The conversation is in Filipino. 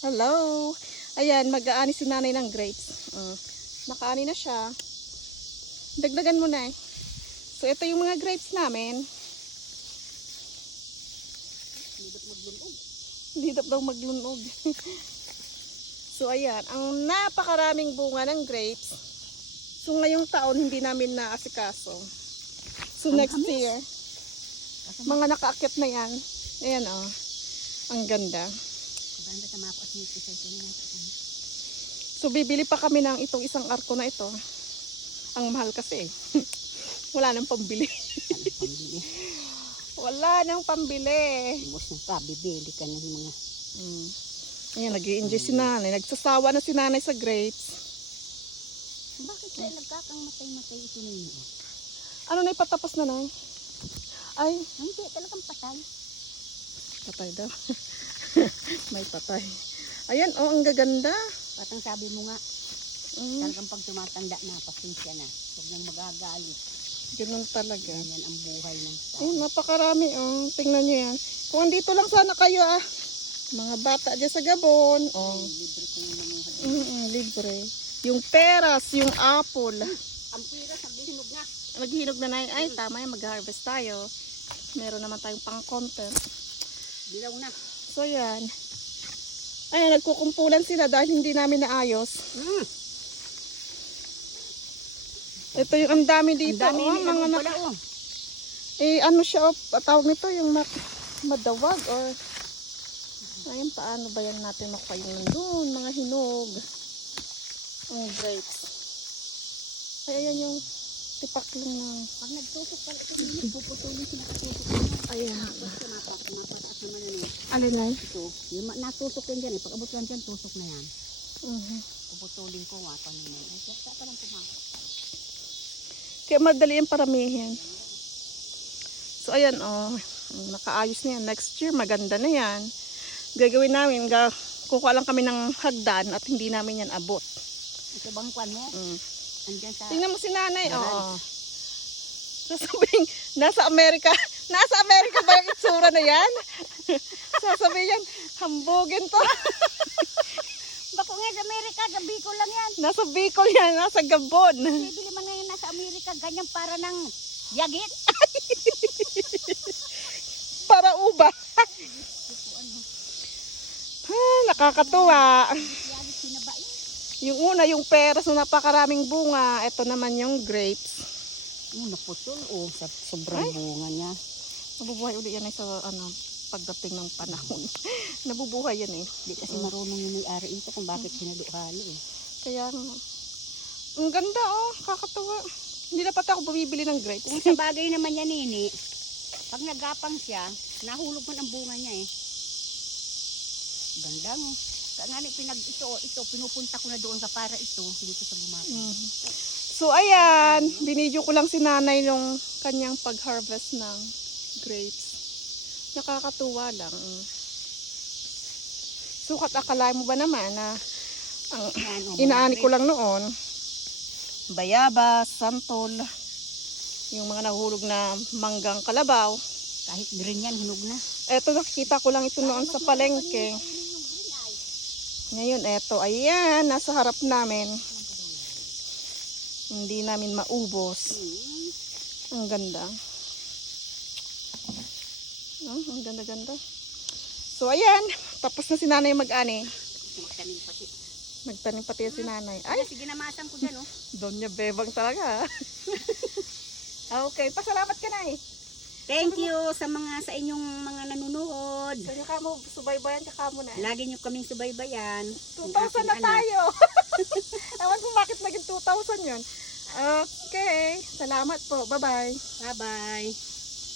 Hello. Ayan, mag-aani si nanay ng grapes. Nakaani na siya. Dagdagan mo na eh. So, ito yung mga grapes namin. Hindi daw maglunog. So, ayan. Ang napakaraming bunga ng grapes. So, ngayong taon, hindi namin naasikaso. So, next year, mga nakaakyat na yan. Ayan, oh. Ang ganda. So, bibili pa kami ng itong isang arko na ito. Ang mahal kasi. Wala nang pambili. Wala nang pambili. Ubos ng bibili ka ng mga... Ayan, nag-i-enjoy si nanay. Nagsasawa na si nanay sa grapes. Bakit kaya nagkakang matay-matay ito na yun? Ano na ipatapos na nay? Ay, Hindi, talagang patay. patay daw. May patay. Ayan, oh, ang gaganda. Patang sabi mo nga, talagang pag tumatanda na, pasensya na. Huwag nang magagalit. Ganun talaga. Yan ang buhay ng tao. Ayun, napakarami, oh. Tingnan nyo yan. Kung andito lang sana kayo, ah. Mga bata dyan sa Gabon, oh. Libre ko yung mamuha. Libre. Yung peras, yung apple. Ang pira, naghihinog na. Naghihinog na na. Ay, tama yan, mag-harvest tayo. Meron naman tayong pang-content. Dilaw na. So, yan. Ayan, nagkukumpulan sila dahil hindi namin naayos. Ito yung ang dami dito. Ang dami oh, mga mga pala, oh. ano siya, oh, tawag nito, yung madawag or ayun, paano ba yan natin makuha yung nandun, mga hinog. Ang grapes. Ay, ayan yung tipakling ng... Pag nagtusok pala ito, puputulin sila katusok na. Ayan. Basta mapataas naman yan eh. Alin na Ito, yung natusok yan dyan eh. Pag abot lang dyan, tusok na yan. Puputulin ko nga, paano yan. Ay, kaya parang pumasok. Kaya madali yung paramihin. So, ayan, oh. Nakaayos na yan. Next year, maganda na yan. Gagawin namin, kukuha lang kami ng hagdan at hindi namin yan abot. Ito bang kwan mo? Andyan sa... Tingnan mo si nanay, oo. Sasabihin, nasa Amerika ba yung itsura na yan? Sasabihin yan, hambugin to. Bako nga sa Amerika, sa Bicol lang yan. Nasa Bicol yan, nasa Gabon. Bibili man ngayon nasa Amerika, ganyan para ng yagit. Para uba. Nakakatuwa. Yagit sinabain. Yung una, yung peras na napakaraming bunga. Ito naman yung grapes. Naputol sa sobrang bunga niya. Nabubuhay ulit yan sa pagdating ng panahon. Nabubuhay yan eh. Di kasi marunong yung may-ari ito kung bakit sinaluhali eh. Kaya, ang ganda oh, kakatuwa. Hindi na pati ako bumibili ng grapes. Kung sa bagay naman yan nini, pag nagapang siya, nahulog man ang bunga niya eh. Ganda mo. Kaya nga ito, pinupunta ko na doon sa para ito, dito sa Bumaka. So ayan, binidyo ko lang si nanay nung kanyang pag-harvest ng grapes. Nakakatuwa lang. Sukat akala mo ba naman na ang inaani ko lang noon, bayabas, santol, yung mga nahulog na manggang kalabaw. Kahit green yan, hinog na. Eto, nakikita ko lang ito noon sa palengke. Ngayon, eto, ayan, nasa harap namin. Hindi namin maubos. Ang ganda. Ang ganda-ganda. So, ayan, tapos na si nanay mag-ani. Magtanim pati. Magtanim pati si nanay. Ay, Sige, namasan ko dyan oh. Donya Bebang talaga. Okay, pasalamat ka na eh. Thank you sa inyong mga nanonood. So, yung kamo, subaybayan ka kamo na. Lagi nyo kaming subaybayan. 2,000 na tayo. Ewan kung bakit naging 2,000 yun. Okay, salamat po. Bye-bye. Bye-bye.